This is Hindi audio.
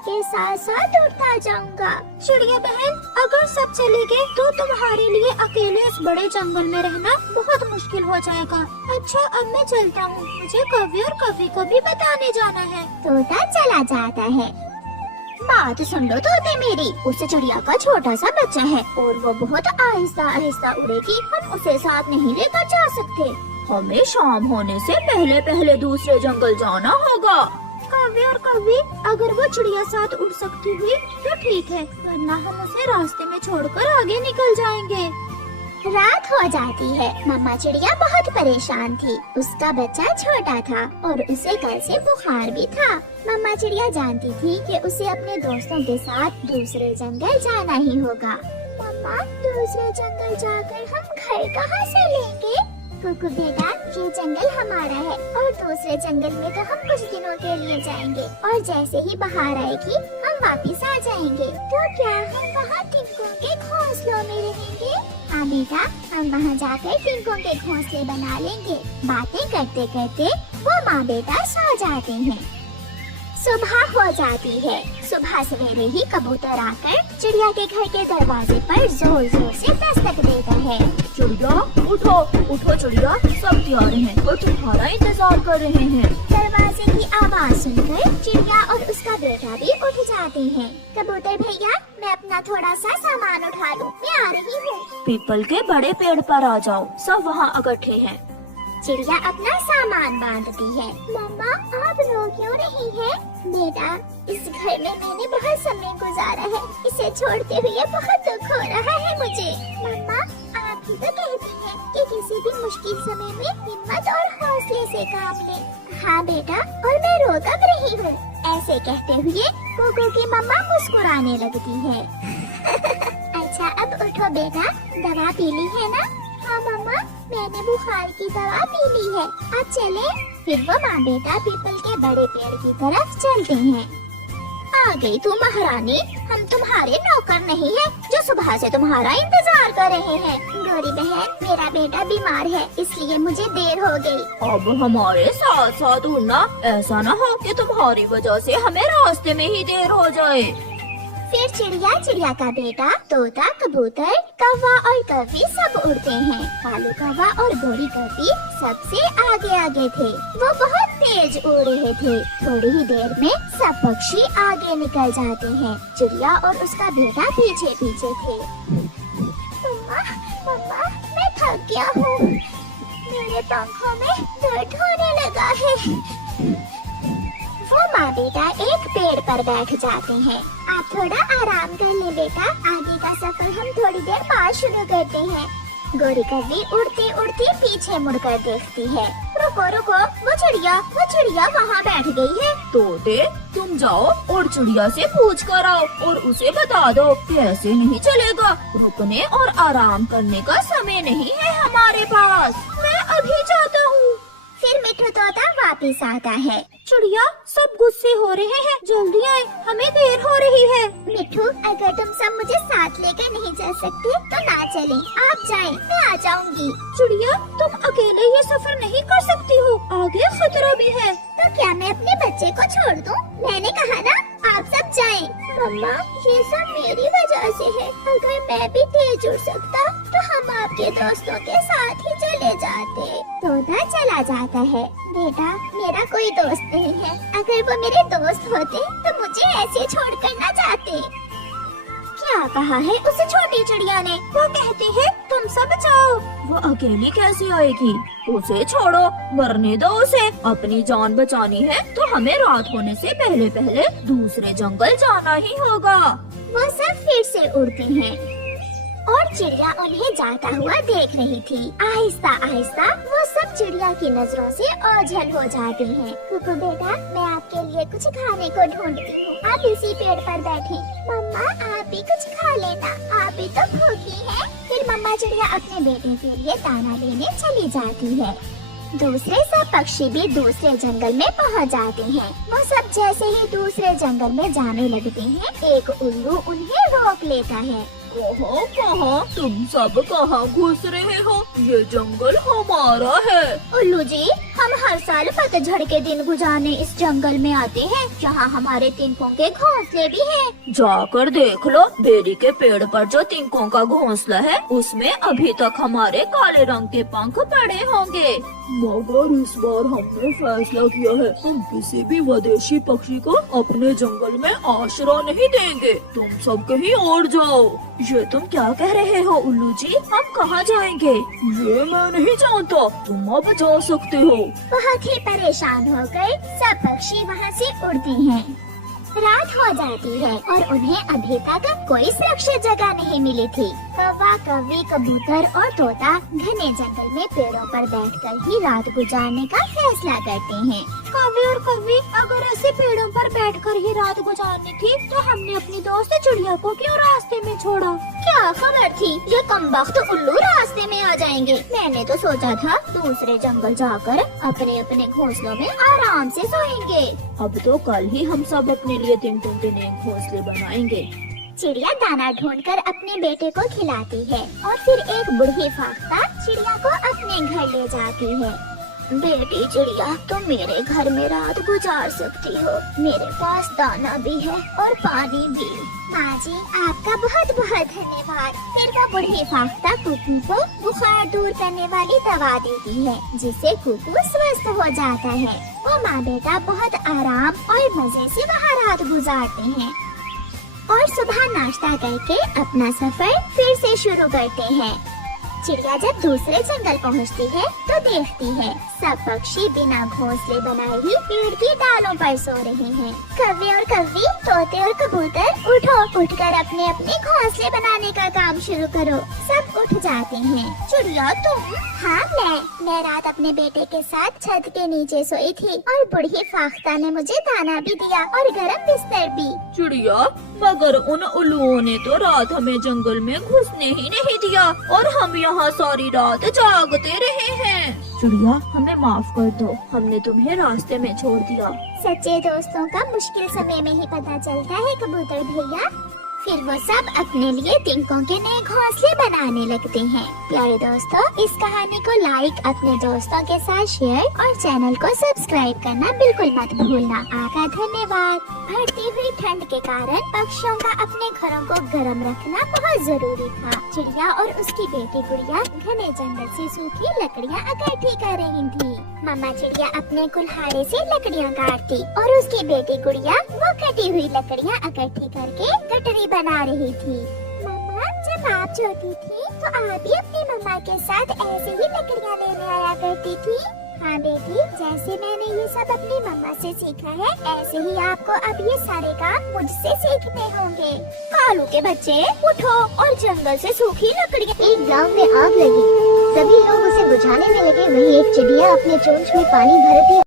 के साथ साथ उड़ता जाऊंगा। चिड़िया बहन, अगर सब चले गए तो तुम्हारे लिए अकेले इस बड़े जंगल में रहना बहुत मुश्किल हो जाएगा। अच्छा, अब मैं चलता हूँ, मुझे कवि और कवि को भी बताने जाना है। तोता चला जाता है। बात सुन लो तोते मेरी, उस चिड़िया का छोटा सा बच्चा है और वो बहुत आहिस्ता आहिस्ता उड़ेगी, हम उसे साथ नहीं लेकर जा सकते। हमें शाम होने से पहले पहले दूसरे जंगल जाना होगा। कवि और कवि, अगर वो चिड़िया साथ उड़ सकती हुई तो ठीक है, वरना हम उसे रास्ते में छोड़कर आगे निकल जाएंगे। रात हो जाती है। मम्मा चिड़िया बहुत परेशान थी। उसका बच्चा छोटा था और उसे कल से बुखार भी था। मम्मा चिड़िया जानती थी कि उसे अपने दोस्तों के साथ दूसरे जंगल जाना ही होगा। मम्मा, दूसरे जंगल जाकर हम घर कहाँ से लेंगे? कुकु बेटा, ये जंगल हमारा है और दूसरे जंगल में तो हम कुछ दिनों के लिए जाएंगे और जैसे ही बाहर आएगी हम वापस आ जाएंगे। तो क्या हम वहाँ टिंकों के घोंसलों में रहेंगे? हाँ बेटा, हम वहाँ जाकर टिंकों के घोंसले बना लेंगे। बातें करते करते वो माँ बेटा सो जाते हैं। सुबह हो जाती है। सुबह सवेरे ही कबूतर आकर चिड़िया के घर के दरवाजे पर जोर जोर से दस्तक देता है। चिड़िया उठो, उठो चिड़िया, सब तैयार हैं और तुम्हारा इंतजार कर रहे हैं। दरवाजे की आवाज सुनकर चिड़िया और उसका बेटा भी उठ जाते हैं। कबूतर भैया, मैं अपना थोड़ा सा सामान उठा लूं, मैं आ रही हूँ। पीपल के बड़े पेड़ पर आ जाओ, सब वहाँ इकट्ठे हैं। चिड़िया अपना सामान बांधती है। मम्मा, आप रो क्यों रही हैं? बेटा, इस घर में मैंने बहुत समय गुजारा है, इसे छोड़ते हुए बहुत दुख हो रहा है मुझे। मम्मा, आप ही तो कहती हैं कि किसी भी मुश्किल समय में हिम्मत और हौसले से काम ले। हाँ बेटा, और मैं रो कब रही हूँ? ऐसे कहते हुए कुकू की मम्मा मुस्कुराने लगती है। अच्छा, अब उठो बेटा, दवा पी ली है ना? हाँ मम्मा, मैंने बुखार की दवा पी ली है, अब चले। फिर वो माँ बेटा पीपल के बड़े पेड़ की तरफ चलते हैं। आ गई तू महारानी, हम तुम्हारे नौकर नहीं है जो सुबह से तुम्हारा इंतजार कर रहे हैं। गौरी बहन, मेरा बेटा बीमार है, इसलिए मुझे देर हो गई। अब हमारे साथ साथ उड़ना, ऐसा न हो कि तुम्हारी वजह से हमें रास्ते में ही देर हो जाए। फिर चिड़िया, चिड़िया का बेटा, तोता, कबूतर, कौवा और कौवी सब उड़ते हैं। कालू कौवा और गोरी कौवी सबसे आगे आगे थे। वो बहुत तेज उड़ रहे थे। थोड़ी ही देर में सब पक्षी आगे निकल जाते हैं। चिड़िया और उसका बेटा पीछे पीछे थे। मम्मा, मम्मा, मैं थक गया हूँ, मेरे पंखों में दर्द होने लगा है। वो माँ बेटा एक पेड़ पर बैठ जाते हैं। आप थोड़ा आराम कर ले बेटा, आगे का सफर हम थोड़ी देर बाद शुरू करते हैं। गोरी कौवी उड़ती उड़ती पीछे मुड़कर देखती है। रुको रुको, वो चिड़िया वहाँ बैठ गई है। तोते, तुम जाओ और चिड़िया से पूछ कर आओ और उसे बता दो कि ऐसे नहीं चलेगा, रुकने और आराम करने का समय नहीं है हमारे पास। मैं अभी जाता हूँ। फिर मिठू तोता वापस आता है। चिड़िया, सब गुस्से हो रहे हैं, जल्दी आए, हमें देर हो रही है। मिठू, अगर तुम सब मुझे साथ लेकर नहीं चल सकते तो ना चलें, आप जाएं, मैं आ जाऊंगी। चिड़िया, तुम अकेले ये सफर नहीं कर सकती हो, आगे खतरा भी है। तो क्या मैं अपने बच्चे को छोड़ दूं? मैंने कहा ना, आप सब जाएं। मम्मा, ये सब मेरी वजह से है। अगर मैं भी तेज उड़ सकता तो हम आपके दोस्तों के साथ ही चले जाते। तोता चला जाता है। बेटा, मेरा कोई दोस्त नहीं है, अगर वो मेरे दोस्त होते तो मुझे ऐसे छोड़कर न जाते। क्या कहा है उस छोटी चिड़िया ने? वो कहती है तुम सब जाओ। वो अकेली कैसे आएगी? उसे छोड़ो, मरने दो उसे। अपनी जान बचानी है तो हमें रात होने से पहले पहले दूसरे जंगल जाना ही होगा। वो सब फिर से उड़ते हैं और चिड़िया उन्हें जाता हुआ देख रही थी। आहिस्ता आहिस्ता वो सब चिड़िया की नजरों से ओझल हो जाते हैं। कुकू बेटा, मैं आपके लिए कुछ खाने को ढूंढती हूँ, आप इसी पेड़ पर बैठे। मम्मा, आप भी कुछ खा लेना, आप भी तो भूखी हैं। फिर मम्मा चिड़िया अपने बेटे के लिए दाना लेने चली जाती है। दूसरे सब पक्षी भी दूसरे जंगल में पहुंच जाते हैं। वो सब जैसे ही दूसरे जंगल में जाने लगते हैं, एक उल्लू उन्हें रोक लेता है। कहाँ तुम सब कहाँ घुस रहे हो? ये जंगल हमारा है। उल्लू जी, हम हर साल पतझड़ के दिन गुजारने इस जंगल में आते हैं, जहाँ हमारे तिनकों के घोंसले भी हैं। जाकर देख लो, बेरी के पेड़ पर जो तिनकों का घोंसला है उसमें अभी तक हमारे काले रंग के पंख पड़े होंगे। मगर इस बार हमने फैसला किया है, हम किसी भी विदेशी पक्षी को अपने जंगल में आश्रय नहीं देंगे। तुम सब कहीं और जाओ। ये तुम क्या कह रहे हो उल्लू जी, हम कहाँ जाएंगे? ये मैं नहीं जानता, तुम अब जा सकते हो। बहुत ही परेशान हो गए सब पक्षी वहाँ से उड़ते हैं। रात हो जाती है और उन्हें अभी तक कोई सुरक्षित जगह नहीं मिली थी। कौवा, कौवी, कबूतर और तोता घने जंगल में पेड़ों पर बैठकर ही रात गुजारने का फैसला करते हैं। कौवे और कौवी, अगर ऐसे पेड़ों पर बैठकर ही रात गुजारनी थी तो हमने अपनी दोस्त चिड़िया को क्यों रास्ते में छोड़ा? क्या खबर थी ये कमबख्त उल्लू रास्ते में आ जाएंगे। मैंने तो सोचा था दूसरे जंगल जाकर अपने अपने घोंसलों में आराम से सोएंगे। अब तो कल ही हम सब अपने लिए तिनकों के नए घोंसले बनाएंगे। चिड़िया दाना ढूंढकर अपने बेटे को खिलाती है और फिर एक बूढ़ी फाख्ता चिड़िया को अपने घर ले जाती है। बेटी चिड़िया, तुम मेरे घर में रात गुजार सकती हो। मेरे पास दाना भी है और पानी भी। माँ जी, आपका बहुत बहुत धन्यवाद। फिर वो बूढ़ी फाख्ता कुकू को बुखार दूर करने वाली दवा देती है, जिससे कुकू स्वस्थ हो जाता है। वो माँ बेटा बहुत आराम और मजे से वहाँ रात गुजारते हैं और सुबह नाश्ता करके अपना सफर फिर से शुरू करते हैं। चिड़िया जब दूसरे जंगल पहुंचती है तो देखती है सब पक्षी बिना घोंसले बनाए ही पेड़ की डालों पर सो रहे हैं। कौवे और कौवी, तोते और कबूतर, उठो, उठकर अपने अपने घोंसले बनाने का काम शुरू करो। सब उठ जाते हैं। चिड़िया तुम? हाँ मैं रात अपने बेटे के साथ छत के नीचे सोई थी और बूढ़ी फाख्ता ने मुझे दाना भी दिया और गर्म बिस्तर भी। चिड़िया, मगर उन उल्लुओं ने तो रात हमें जंगल में घुसने ही नहीं दिया और हम यहाँ सारी रात जागते रहे हैं। चिड़िया, हमें माफ कर दो, हमने तुम्हें रास्ते में छोड़ दिया। सच्चे दोस्तों का मुश्किल समय में ही पता चलता है कबूतर भैया। फिर वो सब अपने लिए तिनकों के नए घोंसले बनाने लगते हैं। प्यारे दोस्तों, इस कहानी को लाइक, अपने दोस्तों के साथ शेयर और चैनल को सब्सक्राइब करना बिल्कुल मत भूलना। आपका धन्यवाद। बढ़ती हुई ठंड के कारण पक्षियों का अपने घरों को गर्म रखना बहुत जरूरी था। चिड़िया और उसकी बेटी गुड़िया घने जंगल से सूखी लकड़ियाँ इकट्ठी कर रही थी। मम्मा चिड़िया अपने कुल्हाड़े से लकड़ियाँ काटती और उसकी बेटी गुड़िया वो कटी हुई लकड़ियाँ इकट्ठी करके गठरी बना रही थी। मम्मा, जब आप छोटी थी तो आप भी अपनी मम्मा के साथ ऐसे ही लकड़ियाँ लेने आया करती थी। हाँ बेटी, जैसे मैंने ये सब अपनी मम्मा से सीखा है, ऐसे ही आपको अब ये सारे काम मुझसे सीखने होंगे। कालू के बच्चे, उठो और जंगल से सूखी लकड़ियाँ। एक गांव में आग लगी। सभी लोग उसे बुझाने में लगे। वहीं एक चिड़िया अपने चोंच में पानी भरती